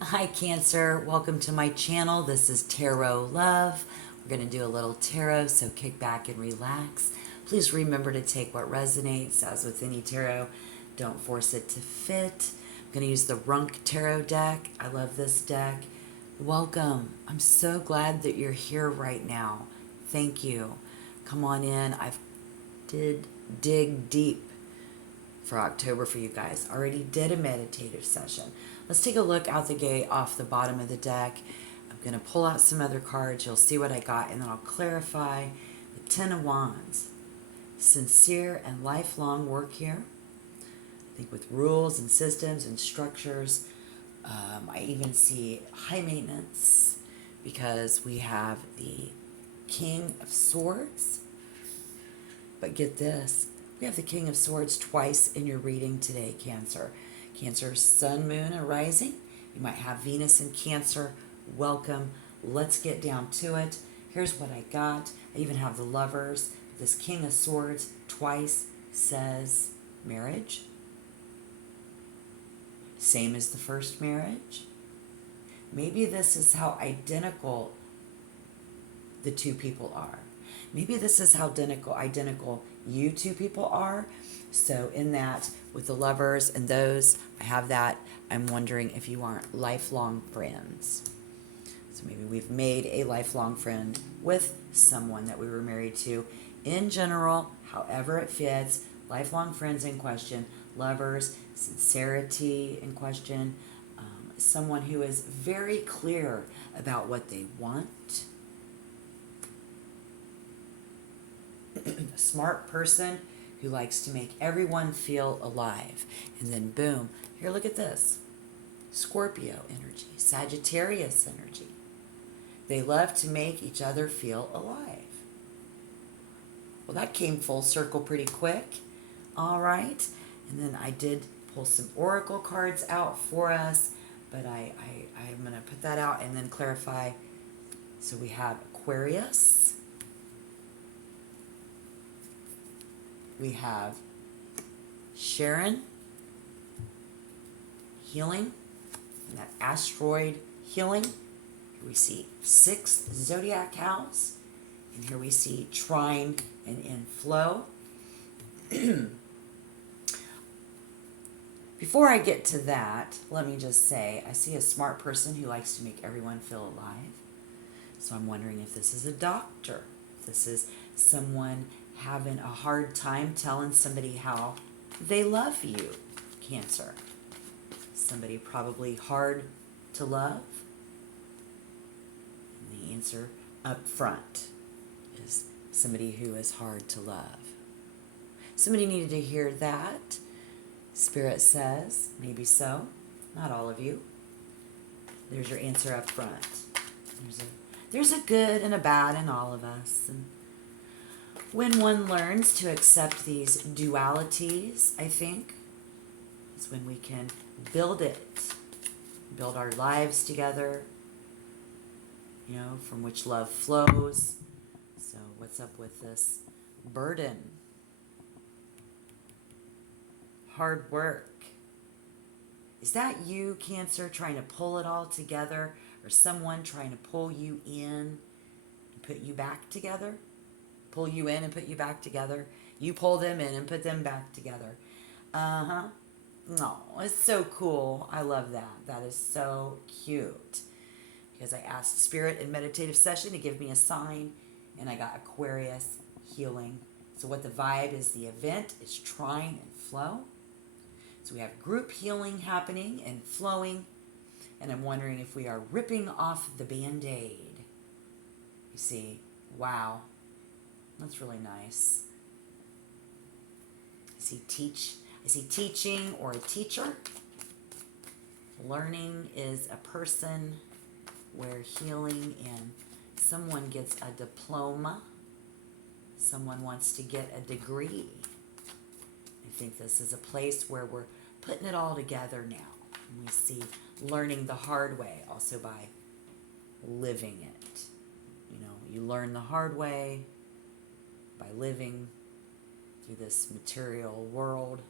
Hi Cancer, welcome to my channel. This is Tarot Love. We're going to do a little tarot, so kick back and relax. Please remember to take what resonates. As with any tarot, don't force it to fit. I'm going to use the Runk Tarot deck. I love this deck. Welcome. I'm so glad that you're here right now. Thank you. Come on in. I've did dig deep for October for you guys. Already did a meditative session. Let's take a look out the gate off the bottom of the deck. I'm going to pull out some other cards. You'll see what I got, and then I'll clarify. The Ten of Wands. Sincere and lifelong work here. I think with rules and systems and structures. I even see high maintenance because we have the King of Swords. But get this. We have the King of Swords twice in your reading today, Cancer. Cancer, Sun, Moon, and Rising. You might have Venus in Cancer. Welcome. Let's get down to it. Here's what I got. I even have the Lovers. This King of Swords twice says marriage. Same as the first marriage. Maybe this is how identical the two people are. Maybe this is how identical you two people are. So in that, with the Lovers and those, I have that. I'm wondering if you aren't lifelong friends. So maybe we've made a lifelong friend with someone that we were married to. In general, however it fits, lifelong friends in question, lovers, sincerity in question, someone who is very clear about what they want. A smart person who likes to make everyone feel alive. And then boom, here, look at this. Scorpio energy, Sagittarius energy. They love to make each other feel alive. Well, that came full circle pretty quick. All right. And then I did pull some oracle cards out for us, but I'm going to put that out and then clarify. So we have Aquarius. We have Sharon, healing, and that asteroid healing. Here we see 6th zodiac house, and here we see trine and in flow. Before I get to that, let me just say, I see a smart person who likes to make everyone feel alive. So I'm wondering if this is a doctor, if this is someone having a hard time telling somebody how they love you, Cancer. Somebody probably hard to love. And the answer up front is somebody who is hard to love. Somebody needed to hear that. Spirit says, maybe so. Not all of you. There's your answer up front. There's a good and a bad in all of us. And when one learns to accept these dualities, I think, is when we can build our lives together, from which love flows. So what's up with this burden? Hard work. Is that you, Cancer, trying to pull it all together, or someone trying to pull you in and put you back together? Pull you in and put you back together. You pull them in and put them back together. No, it's so cool. I love that. That is so cute. Because I asked Spirit in meditative session to give me a sign, and I got Aquarius healing. So what the vibe is, the event is trine and flow. So we have group healing happening and flowing. And I'm wondering if we are ripping off the Band-Aid. You see, wow. That's really nice. I see teaching or a teacher. Learning is a person where healing and someone gets a diploma. Someone wants to get a degree. I think this is a place where we're putting it all together now. And we see learning the hard way also by living it. You learn the hard way by living through this material world,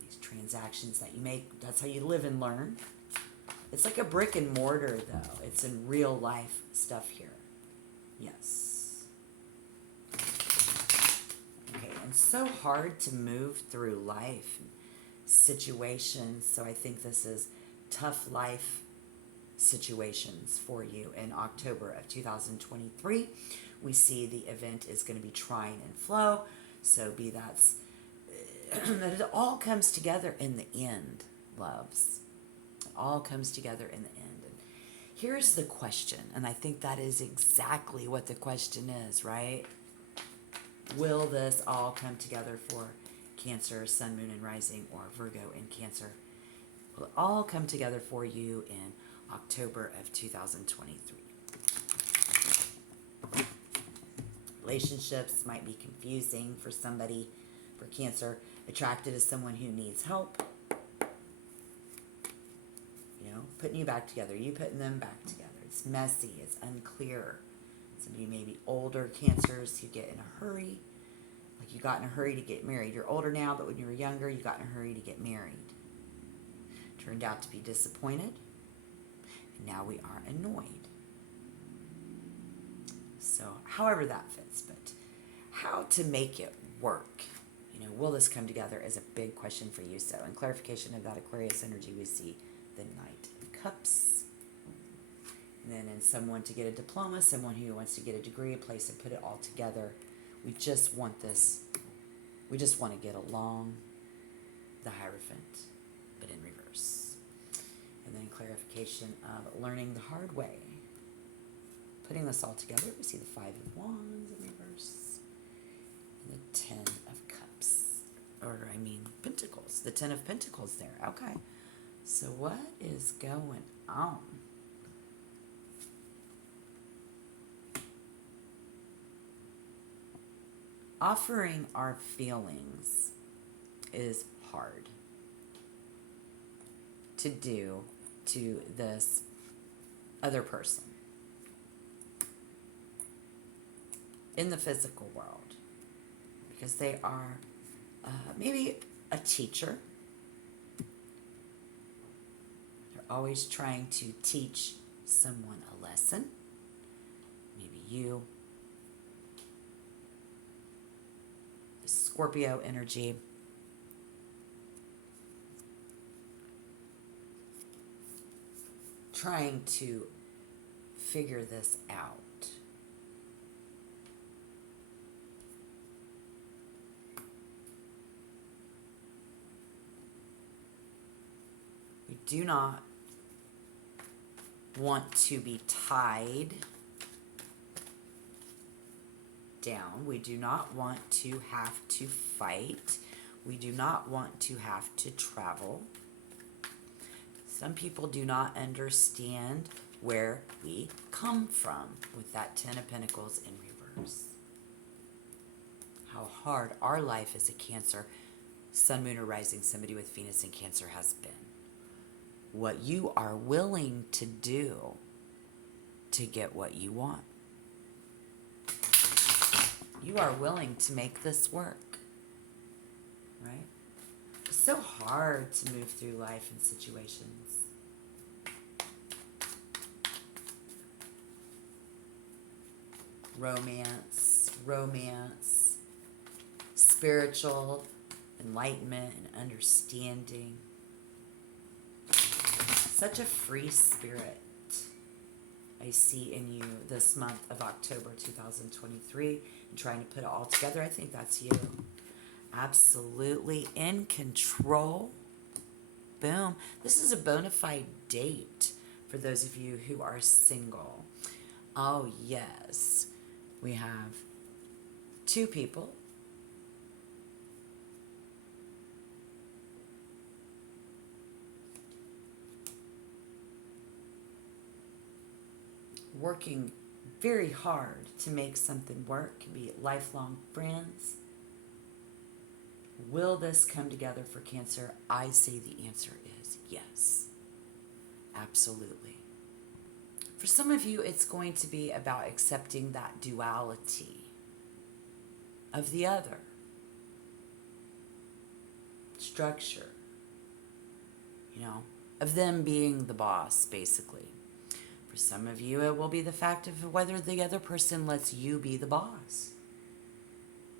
these transactions that you make. That's how you live and learn. It's like a brick and mortar, though. It's in real life stuff here. Yes. Okay, and so hard to move through life situations. So I think this is tough life situations for you in October of 2023. We see the event is going to be trine and flow. So that it all comes together in the end, loves. It all comes together in the end. And here's the question, and I think that is exactly what the question is, right? Will this all come together for Cancer, Sun, Moon, and Rising, or Virgo in Cancer? Will it all come together for you in October of 2023? Relationships might be confusing for somebody, for Cancer, attracted to someone who needs help. You know, putting you back together, you putting them back together. It's messy, it's unclear. Somebody maybe older Cancers who get in a hurry. Like you got in a hurry to get married. You're older now, but when you were younger, you got in a hurry to get married. Turned out to be disappointed. And now we are annoyed. So, however that fits, but how to make it work. You know, will this come together is a big question for you. So, in clarification of that Aquarius energy, we see the Knight of Cups. And then in someone to get a diploma, someone who wants to get a degree, a place and put it all together. We just want this. We just want to get along. The Hierophant, but in reverse. And then clarification of learning the hard way. Putting this all together, we see the Five of Wands in reverse. And the Ten of Cups. Or, I mean, Pentacles. The Ten of Pentacles there. Okay. So what is going on? Offering our feelings is hard to do to this other person in the physical world, because they are maybe a teacher. They're always trying to teach someone a lesson. Maybe you. Scorpio energy. Trying to figure this out. We do not want to be tied down. We do not want to have to fight. We do not want to have to travel. Some people do not understand where we come from with that Ten of Pentacles in reverse. How hard our life as a Cancer, Sun, Moon, or Rising, somebody with Venus in Cancer has been. What you are willing to do to get what you want. You are willing to make this work, right? It's so hard to move through life and situations. Romance, spiritual enlightenment and understanding. Such a free spirit I see in you this month of October 2023, and trying to put it all together. I think that's you. Absolutely in control. Boom. This is a bona fide date for those of you who are single. Oh, yes. We have two people. Working very hard to make something work, can be lifelong friends. Will this come together for Cancer? I say the answer is yes. Absolutely. For some of you, it's going to be about accepting that duality of the other. Structure. You know, of them being the boss, basically. For some of you, it will be the fact of whether the other person lets you be the boss.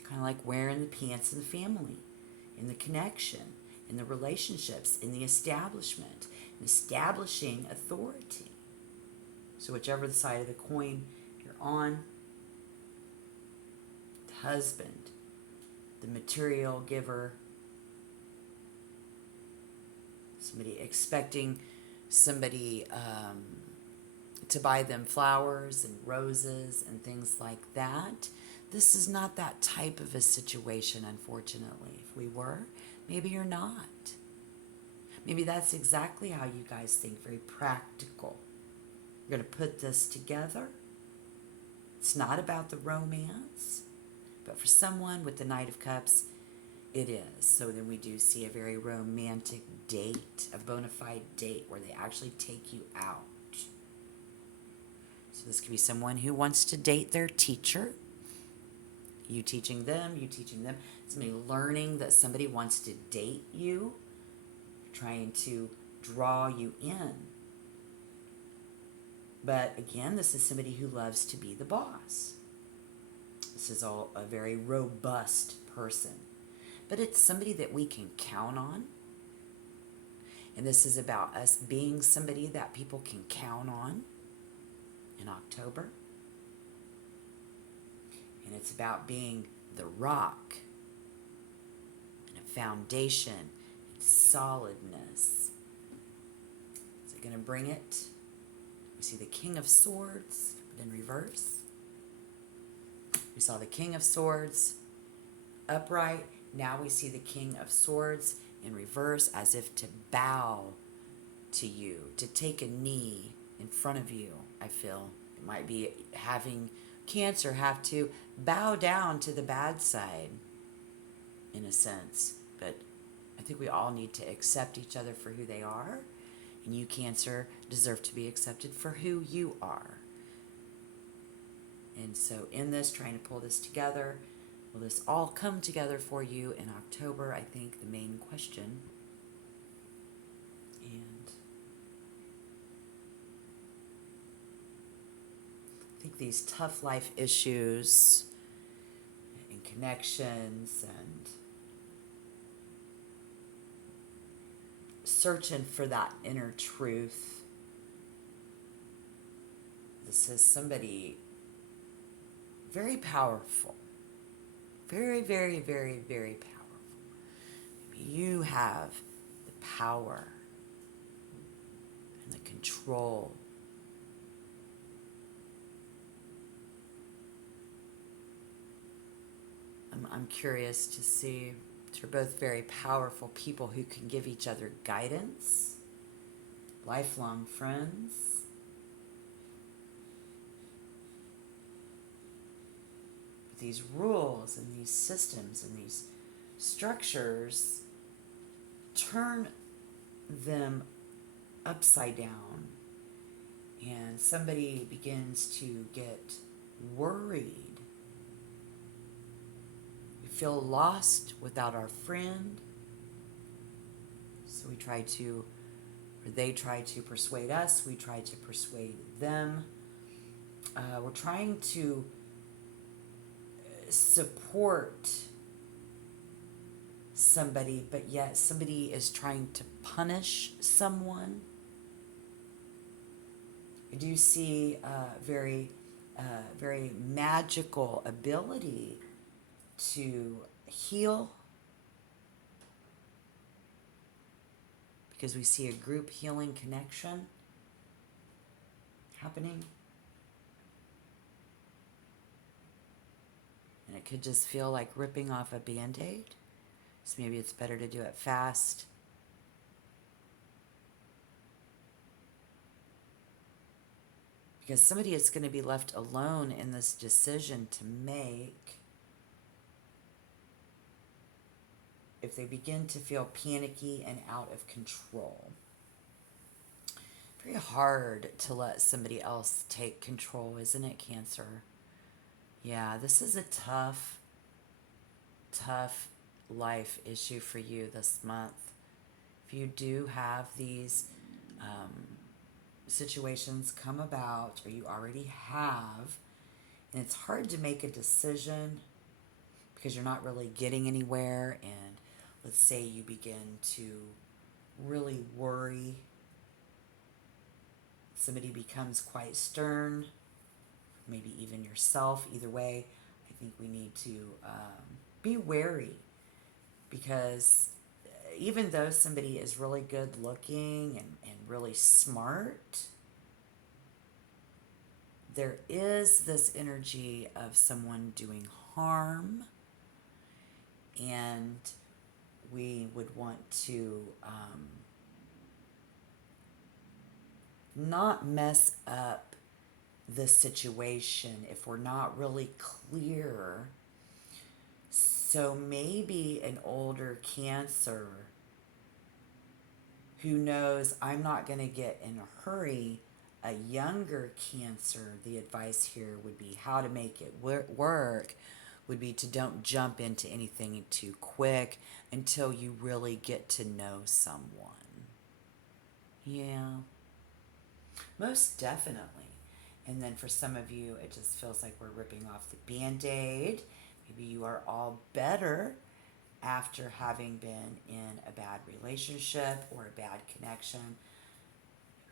Kind of like wearing the pants in the family, in the connection, in the relationships, in the establishment, in establishing authority. So whichever the side of the coin you're on, the husband, the material giver, somebody expecting somebody to buy them flowers and roses and things like that. This is not that type of a situation, unfortunately. If we were, maybe you're not. Maybe that's exactly how you guys think, very practical. We're going to put this together. It's not about the romance, but for someone with the Knight of Cups, it is. So then we do see a very romantic date, a bona fide date where they actually take you out. So this could be someone who wants to date their teacher. You teaching them, you teaching them. Somebody learning that somebody wants to date you, trying to draw you in. But again, this is somebody who loves to be the boss. This is all a very robust person. But it's somebody that we can count on. And this is about us being somebody that people can count on in October. And it's about being the rock and a foundation and solidness. Is it going to bring it? We see the King of Swords in reverse. We saw the King of Swords upright. Now we see the King of Swords in reverse, as if to bow to you, to take a knee in front of you. I feel it might be having Cancer have to bow down to the bad side, in a sense. But I think we all need to accept each other for who they are. And you, Cancer, deserve to be accepted for who you are. And so in this, trying to pull this together, will this all come together for you in October? I think the main question. And I think these tough life issues and connections and searching for that inner truth. This is somebody very powerful. Very, very, very, very powerful. Maybe you have the power and the control. I'm curious to see. You're both very powerful people who can give each other guidance, lifelong friends. These rules and these systems and these structures, turn them upside down, and somebody begins to get worried. We feel lost without our friend, so we try to, or they try to persuade us, we try to persuade them. We're trying to support somebody, but yet somebody is trying to punish someone. I do see a very magical ability to heal, because we see a group healing connection happening. And it could just feel like ripping off a Band-Aid. So maybe it's better to do it fast. Because somebody is going to be left alone in this decision to make if they begin to feel panicky and out of control. Very hard to let somebody else take control, isn't it, Cancer? Yeah, this is a tough life issue for you this month. If you do have these situations come about, or you already have, and it's hard to make a decision because you're not really getting anywhere. And let's say you begin to really worry, somebody becomes quite stern, maybe even yourself. Either way, I think we need to be wary, because even though somebody is really good looking and really smart, there is this energy of someone doing harm, and we would want to not mess up the situation if we're not really clear. So maybe an older Cancer who knows I'm not going to get in a hurry. A younger Cancer, the advice here would be how to make it work would be to don't jump into anything too quick until you really get to know someone. Yeah, most definitely. And then for some of you, it just feels like we're ripping off the Band-Aid. Maybe you are all better after having been in a bad relationship or a bad connection.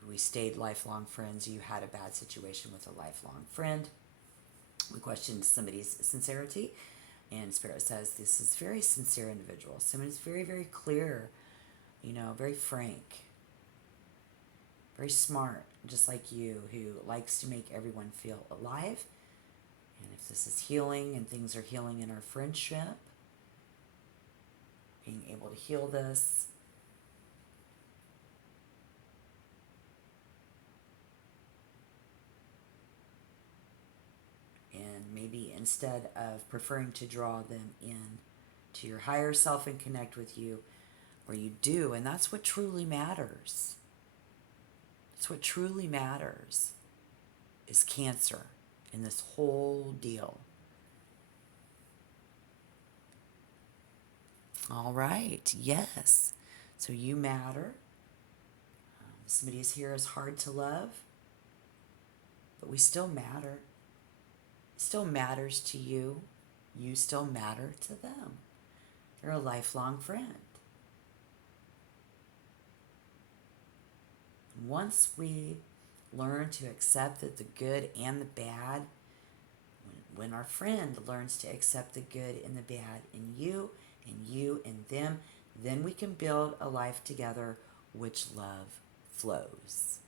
We stayed lifelong friends. You had a bad situation with a lifelong friend. We questioned somebody's sincerity, and Spirit says this is a very sincere individual. Someone is very, very clear, very frank, very smart, just like you, who likes to make everyone feel alive. And if this is healing and things are healing in our friendship, being able to heal this, and maybe instead of preferring to draw them in to your higher self and connect with you, or you do, and that's what truly matters. That's what truly matters, is Cancer in this whole deal. All right, yes. So you matter. Somebody's here is hard to love, but we still matter. It still matters to you. You still matter to them. They're a lifelong friend. Once we learn to accept that the good and the bad, when our friend learns to accept the good and the bad in you and them, then we can build a life together which love flows.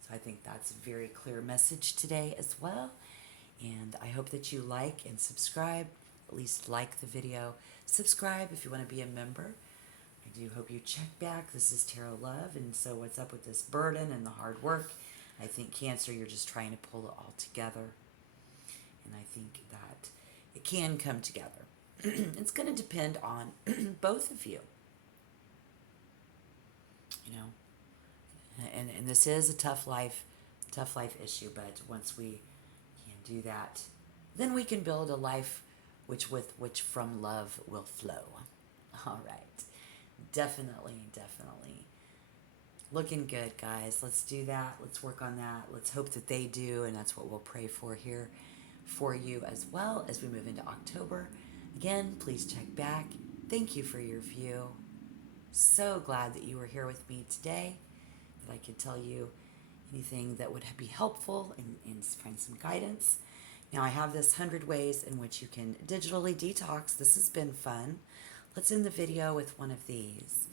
So I think that's a very clear message today as well. And I hope that you like and subscribe, at least like the video. Subscribe if you want to be a member. I do hope you check back. This is Tarot Love, and so what's up with this burden and the hard work? I think Cancer, you're just trying to pull it all together. And I think that it can come together. It's going to depend on both of you. And this is a tough life issue, but once we can do that, then we can build a life which from love will flow. All right. Definitely. Looking good, guys. Let's do that. Let's work on that. Let's hope that they do, and that's what we'll pray for here for you as well as we move into October. Again, please check back. Thank you for your view. So glad that you were here with me today, that I could tell you anything that would be helpful and find some guidance. Now, I have this 100 ways in which you can digitally detox. This has been fun. Let's end the video with one of these.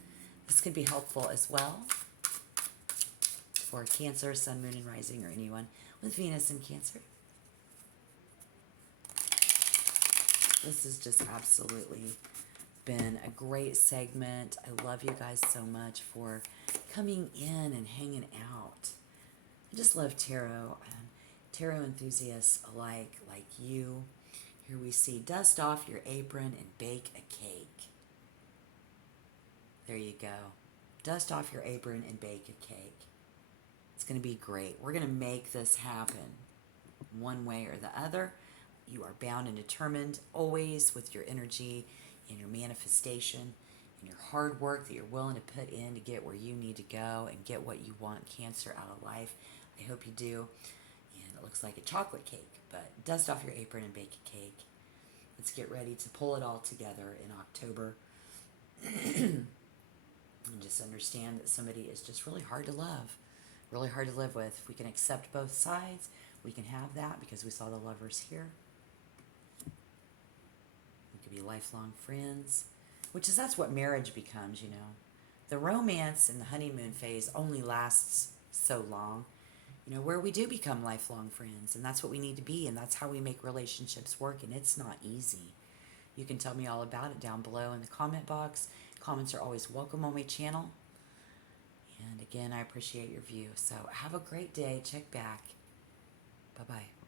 This could be helpful as well for Cancer, Sun, Moon, and Rising, or anyone with Venus in Cancer. This has just absolutely been a great segment. I love you guys so much for coming in and hanging out. I just love tarot, and tarot enthusiasts alike, like you. Here we see dust off your apron and bake a cake. There you go. Dust off your apron and bake a cake. It's going to be great. We're going to make this happen one way or the other. You are bound and determined always with your energy and your manifestation. and your hard work that you're willing to put in to get where you need to go and get what you want, Cancer, out of life. I hope you do. And it looks like a chocolate cake, but dust off your apron and bake a cake. Let's get ready to pull it all together in October. And just understand that somebody is just really hard to love, really hard to live with. If we can accept both sides, we can have that, because we saw the Lovers here. We could be lifelong friends, which is, that's what marriage becomes, you know. The romance and the honeymoon phase only lasts so long, you know, where we do become lifelong friends, and that's what we need to be, and that's how we make relationships work, and it's not easy. You can tell me all about it down below in the comment box. Comments are always welcome on my channel. And again, I appreciate your view. So have a great day. Check back. Bye-bye.